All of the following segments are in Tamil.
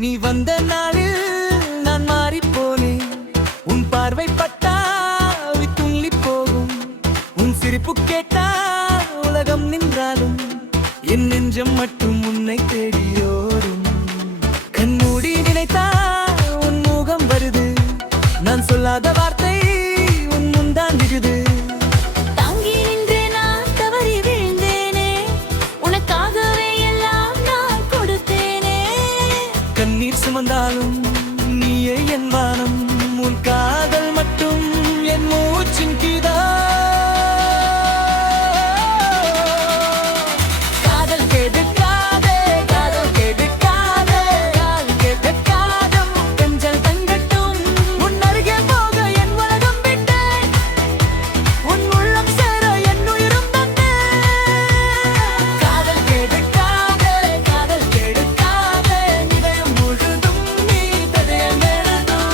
நீ வந்த நாளில் நான் மாறி போனேன். உன் பார்வை பட்டா துள்ளி போகும். உன் சிரிப்பு கேட்டா உலகம் நின்றாலும் என் நெஞ்சம் மட்டும் உன்னை தேடியோடும். கண்மூடி நினைத்தா உன் முகம் வருது. நான் சொல்லாத வார்த்தை உன் முன்தான் விழுது. கண்ணீர் சுமந்தாலும் நீயே என் வானம். உன் காதல் மட்டும் என் மூச்சின் கீதா. காதல் கெடுக்காதே, காதல் கெடுக்காதே, காதல் கெடுக்காதும் பெஞ்சல் தங்கட்டும். உன் அருகே போக என் உலகம் விட்டேன். உன் உள்ளம் சேர என் உயிரும் தந்தேன். காதல் கெடுக்காதே, காதல் கெடுக்காதே, இதயம் முழுதும் நீ ததயம் எழுதும்.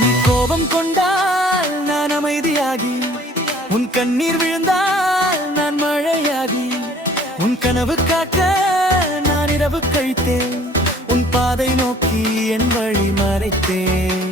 நீ கோபம் கொண்டால் நான் அமைதியாகி, உன் கண்ணீர் விழுந்தால் நான் மழையாகி, உன் கனவு காட்ட நான் இரவு கழித்தேன். உன் பாதை நோக்கி என் வழி மறைத்தேன்.